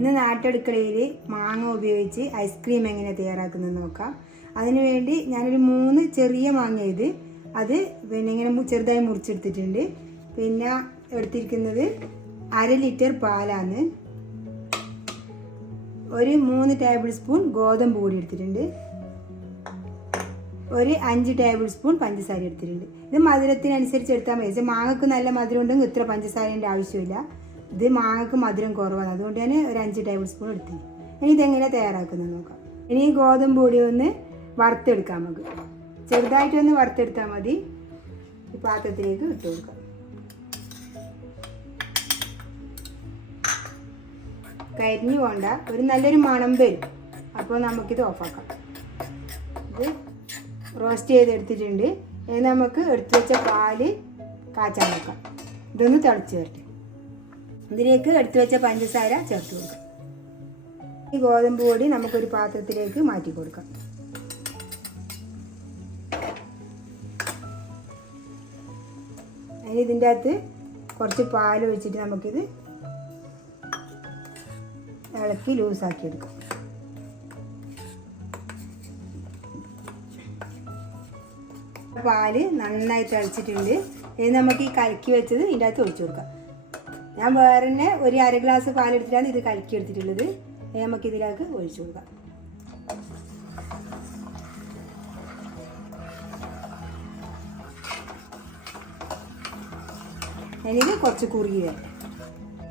ഇന്ന് നാട്ടടുക്കളയിൽ മാങ്ങ ഉപയോഗിച്ച് ഐസ്ക്രീം എങ്ങനെ തയ്യാറാക്കുന്നത് നോക്കാം. അതിനുവേണ്ടി ഞാനൊരു മൂന്ന് ചെറിയ മാങ്ങ ഇത് അത് പിന്നെ ഇങ്ങനെ ചെറുതായി മുറിച്ചെടുത്തിട്ടുണ്ട്. പിന്നെ എടുത്തിരിക്കുന്നത് അര ലിറ്റർ പാലാണ്. ഒരു മൂന്ന് ടേബിൾ സ്പൂൺ ഗോതമ്പ് പൊടി എടുത്തിട്ടുണ്ട്. ഒരു അഞ്ച് ടേബിൾ സ്പൂൺ പഞ്ചസാര എടുത്തിട്ടുണ്ട്. ഇത് മധുരത്തിനനുസരിച്ച് എടുത്താൽ മതി. മാങ്ങക്ക് നല്ല മധുരം ഉണ്ടെങ്കിൽ ഇത്ര പഞ്ചസാരേന്റെ ആവശ്യമില്ല. ഇത് മാങ്ങക്ക് മധുരം കുറവാണ്. അതുകൊണ്ട് ഞാൻ ഒരു അഞ്ച് ടേബിൾ സ്പൂൺ എടുത്തു. ഇനി ഇതെങ്ങനെ തയ്യാറാക്കുന്നത് നോക്കാം. ഇനി ഗോതമ്പ് പൊടി ഒന്ന് വറുത്തെടുക്കാം നമുക്ക്. ചെറുതായിട്ടൊന്ന് വറുത്തെടുത്താൽ മതി. ഈ പാത്രത്തിലേക്ക് ഇട്ട് കൊടുക്കാം. കരിഞ്ഞു പോണ്ട. ഒരു നല്ലൊരു മണം വരും. അപ്പോൾ നമുക്കിത് ഓഫാക്കാം ഇത് റോസ്റ്റ് ചെയ്തെടുത്തിട്ടുണ്ട്. ഇനി നമുക്ക് എടുത്തു വെച്ച പാൽ കാച്ചാൻ വെക്കാം. ഇതൊന്ന് തിളച്ച് വരട്ടെ. ഇതിലേക്ക് എടുത്തു വെച്ച പഞ്ചസാര ചേർത്ത് കൊടുക്കാം. ഈ ഗോതമ്പ് പൊടി നമുക്കൊരു പാത്രത്തിലേക്ക് മാറ്റി കൊടുക്കാം. അതിന് ഇതിന്റെ അകത്ത് കുറച്ച് പാൽ ഒഴിച്ചിട്ട് നമുക്കിത് ഇളക്കി ലൂസാക്കി എടുക്കാം. പാൽ നന്നായി തിളച്ചിട്ടുണ്ട്. ഇത് നമുക്ക് ഈ കലക്കി വെച്ചത് ഇതിന്റെ അകത്ത് ഒഴിച്ചു കൊടുക്കാം. ഞാൻ വേറെ തന്നെ ഒരു അര ഗ്ലാസ് പാലെടുത്തിട്ടാണ് ഇത് കലക്കി എടുത്തിട്ടുള്ളത് നമുക്ക് ഇതിലേക്ക് ഒഴിച്ചു കൊടുക്കാം. എനിക്ക് കുറച്ച് കുറുകി വരും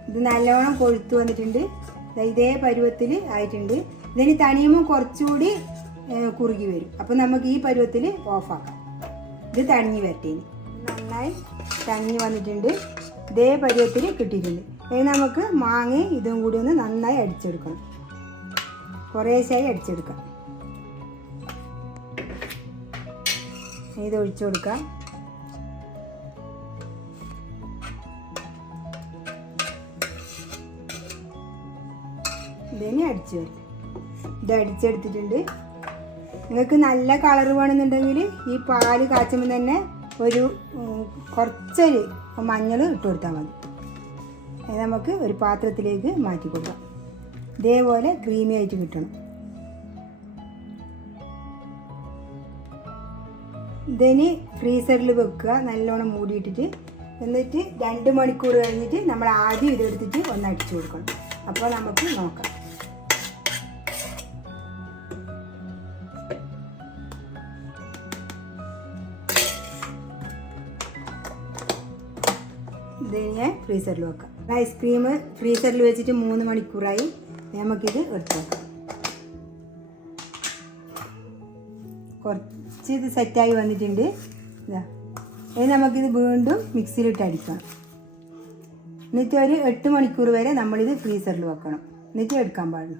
ഇത് നല്ലോണം കൊഴുത്ത് വന്നിട്ടുണ്ട്. ഇതേ പരുവത്തിൽ ആയിട്ടുണ്ട്. ഇതിന് തണിയുമ്പോൾ കുറച്ചുകൂടി കുറുകി വരും. അപ്പോൾ നമുക്ക് ഈ പരുവത്തിൽ ഓഫാക്കാം ഇത് തണിഞ്ഞ് വരട്ടേന്. നന്നായി തണിഞ്ഞ് വന്നിട്ടുണ്ട്. ഇതേ പരുവത്തിൽ കിട്ടിയിട്ടുണ്ട്. ഇനി നമുക്ക് മാങ്ങ ഇതും കൂടി ഒന്ന് നന്നായി അടിച്ചെടുക്കണം. കുറേശ്ശായി അടിച്ചെടുക്കാം. ഇത് ഒഴിച്ചു കൊടുക്കാം. ഇതിനെ അടിച്ചു കൊടുക്കാം ഇത് അടിച്ചെടുത്തിട്ടുണ്ട്. നിങ്ങൾക്ക് നല്ല കളർ വേണമെന്നുണ്ടെങ്കിൽ ഈ പാൽ കാച്ചുമ്പോൾ തന്നെ ഒരു കുറച്ചൊരു മഞ്ഞൾ ഇട്ട് കൊടുത്താൽ മതി. നമുക്ക് ഒരു പാത്രത്തിലേക്ക് മാറ്റി കൊടുക്കാം. ഇതേപോലെ ക്രീമി ആയിട്ട് കിട്ടണം. ഇതിന് ഫ്രീസറിൽ വെക്കുക. നല്ലോണം മൂടിയിട്ടിട്ട് എന്നിട്ട് രണ്ട് മണിക്കൂർ കഴിഞ്ഞിട്ട് നമ്മൾ ആദ്യം ഇതെടുത്തിട്ട് ഒന്ന് അടിച്ചു കൊടുക്കണം. അപ്പോൾ നമുക്ക് നോക്കാം. ഇത് ഞാൻ ഫ്രീസറിൽ വെക്കാം. ഐസ്ക്രീം ഫ്രീസറിൽ വെച്ചിട്ട് മൂന്ന് മണിക്കൂറായി നമുക്കിത് എടുത്ത് വെക്കാം. കുറച്ച് ഇത് സെറ്റായി വന്നിട്ടുണ്ട്. ഇതാ. ഇനി നമുക്കിത് വീണ്ടും മിക്സിയിലിട്ട് അടിക്കണം. എന്നിട്ട് ഒരു എട്ട് മണിക്കൂർ വരെ നമ്മളിത് ഫ്രീസറിൽ വെക്കണം. എന്നിട്ട് എടുക്കാൻ പാടുള്ളൂ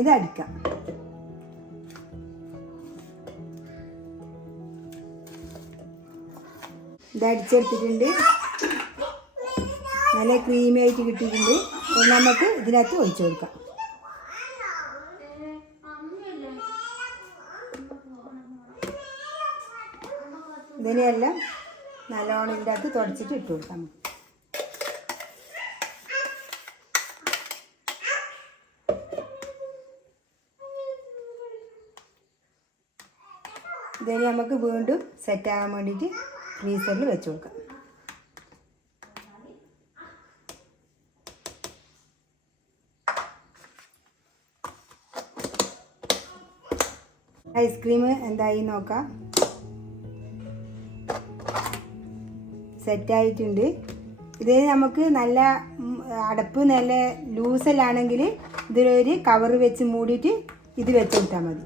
ഇത് അടിക്കാം. ഇത് അടിച്ചെടുത്തിട്ടുണ്ട്. നല്ല ക്രീമി ആയിട്ട് കിട്ടിയിട്ടുണ്ട്. നമുക്ക് ഇതിനകത്ത് ഒഴിച്ചു കൊടുക്കാം. ഇതിനെയെല്ലാം നല്ലോണം ഇതിന്റെ അകത്ത് തുടച്ചിട്ട് ഇട്ട് കൊടുക്കാം. ഇതിനെ നമുക്ക് വീണ്ടും സെറ്റാകാൻ വേണ്ടിയിട്ട് ഫ്രീസറിൽ വെച്ച് കൊടുക്കാം. ഐസ്ക്രീം എന്തായി നോക്കാം. സെറ്റായിട്ടുണ്ട്. ഇത് നമുക്ക് നല്ല അടപ്പ് നല്ല ലൂസലാണെങ്കിൽ ഇതിലൊരു കവർ വെച്ച് മൂടിയിട്ട് ഇത് വെച്ച് കൊടുത്താൽ മതി.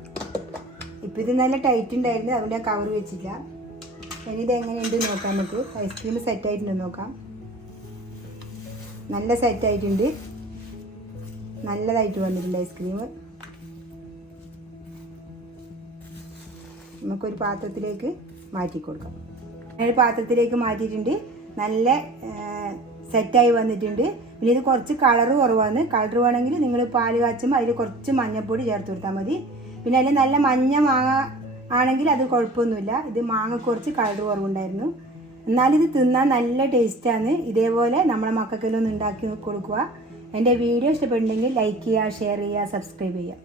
ഇപ്പം ഇത് നല്ല ടൈറ്റ് ഉണ്ടായിരുന്നു അതുകൊണ്ട് ഞാൻ കവർ വെച്ചില്ല. ഇനി ഇത് എങ്ങനെയുണ്ട് നോക്കാം നമുക്ക്. ഐസ്ക്രീം സെറ്റായിട്ടുണ്ട് നോക്കാം. നല്ല സെറ്റായിട്ടുണ്ട്. നല്ലതായിട്ട് വന്നിട്ടുണ്ട് ഐസ്ക്രീം. നമുക്കൊരു പാത്രത്തിലേക്ക് മാറ്റി കൊടുക്കാം. ഒരു പാത്രത്തിലേക്ക് മാറ്റിയിട്ടുണ്ട്. നല്ല സെറ്റായി വന്നിട്ടുണ്ട്. പിന്നെ ഇത് കുറച്ച് കളർ കുറവാണ്. കളർ വേണമെങ്കിൽ നിങ്ങൾ പാൽ കാച്ചുമ്പോൾ അതിൽ കുറച്ച് മഞ്ഞപ്പൊടി ചേർത്ത് കൊടുത്താൽ മതി. പിന്നെ അതിൽ നല്ല മഞ്ഞ മാങ്ങ ആണെങ്കിൽ അത് കുഴപ്പമൊന്നുമില്ല. ഇത് മാങ്ങ കുറച്ച് കളർ കുറവുണ്ടായിരുന്നു. എന്നാലിത് തിന്നാൻ നല്ല ടേസ്റ്റാണ്. ഇതേപോലെ നമ്മളെ മക്കൾക്കെല്ലാം ഒന്ന് ഉണ്ടാക്കി കൊടുക്കുക. എന്റെ വീഡിയോ ഇഷ്ടപ്പെട്ടുണ്ടെങ്കിൽ ലൈക്ക് ചെയ്യുക ഷെയർ ചെയ്യുക സബ്സ്ക്രൈബ് ചെയ്യുക.